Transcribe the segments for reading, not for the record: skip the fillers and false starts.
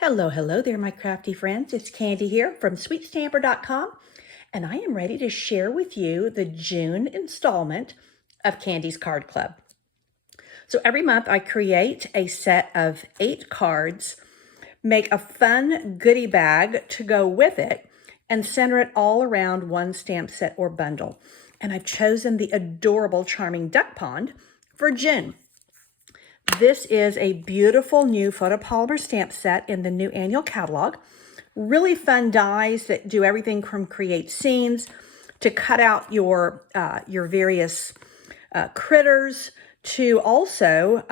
Hello, hello there, my crafty friends. It's Candy here from sweetstamper.com, and I am ready to share with you the June installment of Candy's Card Club. So every month I create a set of 8 cards, make a fun goodie bag to go with it, and center it all around one stamp set or bundle. And I've chosen the adorable, charming duck pond for June. This is a beautiful new photopolymer stamp set in the new annual catalog. Really fun dies that do everything from create scenes to cut out your various critters to also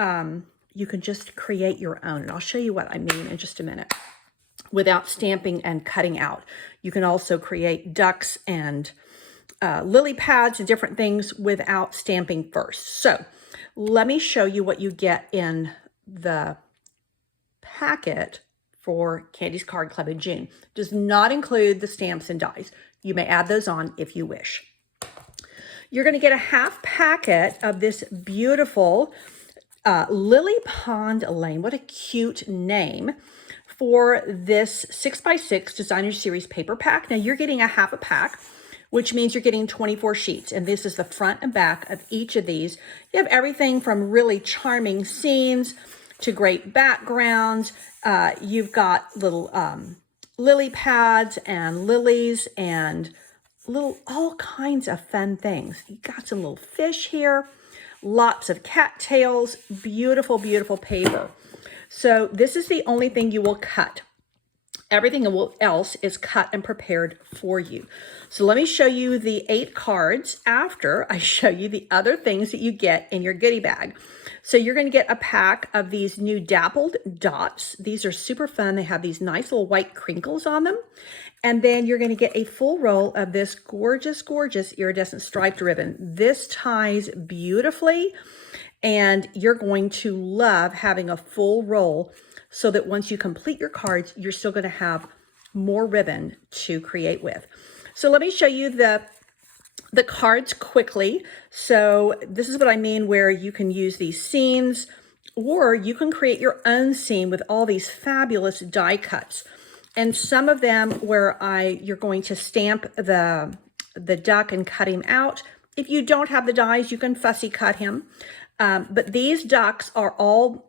you can just create your own. And I'll show you what I mean in just a minute. Without stamping and cutting out, you can also create ducks and lily pads and different things without stamping first. So let me show you what you get in the packet for Candy's Card Club in June. Does not include the stamps and dies. You may add those on if you wish. You're going to get a half packet of this beautiful Lily Pond Lane. What a cute name for this 6x6 Designer Series paper pack. Now you're getting a half a pack, which means you're getting 24 sheets. And this is the front and back of each of these. You have everything from really charming scenes to great backgrounds. You've got little lily pads and lilies and all kinds of fun things. You got some little fish here, lots of cattails, beautiful, beautiful paper. So this is the only thing you will cut. Everything else is cut and prepared for you. So let me show you the 8 cards after I show you the other things that you get in your goodie bag. So you're going to get a pack of these new Dappled Dots. These are super fun. They have these nice little white crinkles on them. And then you're going to get a full roll of this gorgeous, gorgeous iridescent striped ribbon. This ties beautifully, and you're going to love having a full roll so that once you complete your cards, you're still going to have more ribbon to create with. So let me show you the cards quickly. So this is what I mean, where you can use these scenes, or you can create your own scene with all these fabulous die cuts. And some of them where you're going to stamp the duck and cut him out. If you don't have the dies, you can fussy cut him. But these ducks are all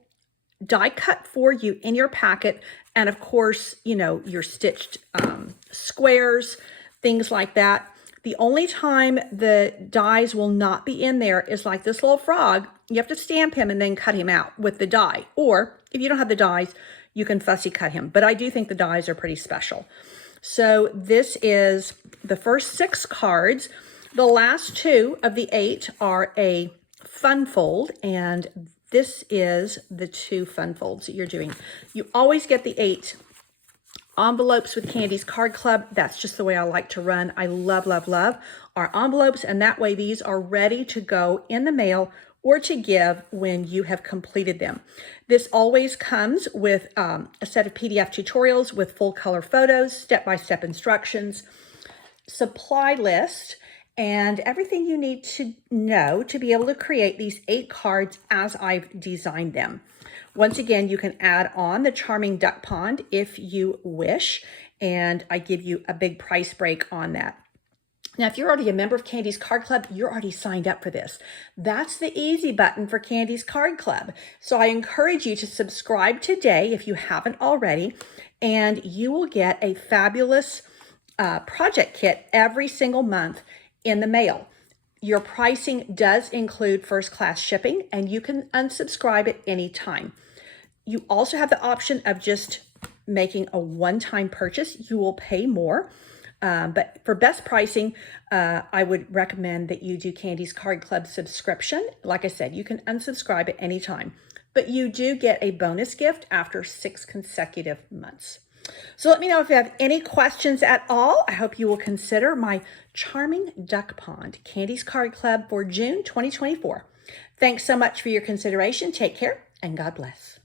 die cut for you in your packet. And of course, you know, your stitched squares, things like that. The only time the dies will not be in there is like this little frog. You have to stamp him and then cut him out with the die. Or if you don't have the dies, you can fussy cut him. But I do think the dies are pretty special. So this is the first 6 cards. The last 2 of the 8 are a fun fold, and this is the 2 fun folds that you're doing. You always get the 8 envelopes with Candy's Card Club. That's just the way I like to run. I love, love, love our envelopes, and that way these are ready to go in the mail or to give when you have completed them. This always comes with a set of PDF tutorials with full color photos, step-by-step instructions, supply list, and everything you need to know to be able to create these 8 cards as I've designed them. Once again, you can add on the charming duck pond if you wish, and I give you a big price break on that. Now, if you're already a member of Candy's Card Club, you're already signed up for this. That's the easy button for Candy's Card Club. So I encourage you to subscribe today if you haven't already, and you will get a fabulous project kit every single month in the mail. Your pricing does include first class shipping, and you can unsubscribe at any time. You also have the option of just making a one-time purchase. You will pay more, but for best pricing, I would recommend that you do Candy's Card Club subscription. Like I said, you can unsubscribe at any time, but you do get a bonus gift after 6 consecutive months. So let me know if you have any questions at all. I hope you will consider my charming duck pond, Candy's Card Club for June 2024. Thanks so much for your consideration. Take care and God bless.